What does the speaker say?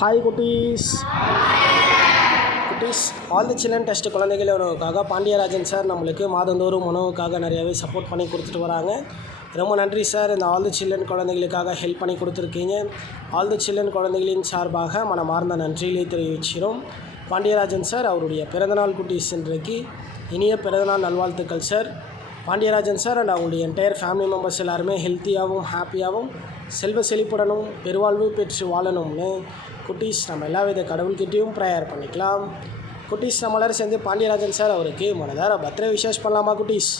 Hi குட்டீஸ். All the children test குழந்தைகள் உணவுக்காக பாண்டியராஜன் சார் நம்மளுக்கு மாதந்தோறும் உணவுக்காக நிறையாவே சப்போர்ட் பண்ணி கொடுத்துட்டு வராங்க. ரொம்ப நன்றி சார். இந்த ஆல் தி சில்ட்ரன் குழந்தைகளுக்காக ஹெல்ப் பண்ணி கொடுத்துருக்கீங்க. ஆல் தி சில்ட்ரன் குழந்தைகளின் சார்பாக மனமார்ந்த நன்றிகளை தெரிவிக்கிறோம். பாண்டியராஜன் சார் அவருடைய பிறந்தநாள் குட்டீஸ் இன்றைக்கு இனிய பிறந்தநாள் நல்வாழ்த்துக்கள் சார். பாண்டியராஜன் சார் அண்ட் அவங்களுடைய என்டையர் ஃபேமிலி மெம்பர்ஸ் எல்லாருமே ஹெல்த்தியாகவும் ஹாப்பியாகவும் செல்வ செழிப்புடனும் பெருவாழ்வு பெற்று வாழணும்னு குட்டீஸ் நம்ம எல்லா வித கடவுள்கிட்டையும் ப்ரேயர் பண்ணிக்கலாம். குட்டீஸ் நம்ம எல்லாரும் சேர்ந்து பாண்டியராஜன் சார் அவருக்கு மனதார பர்த்டே விஷஸ் பண்ணலாமா குட்டீஸ்?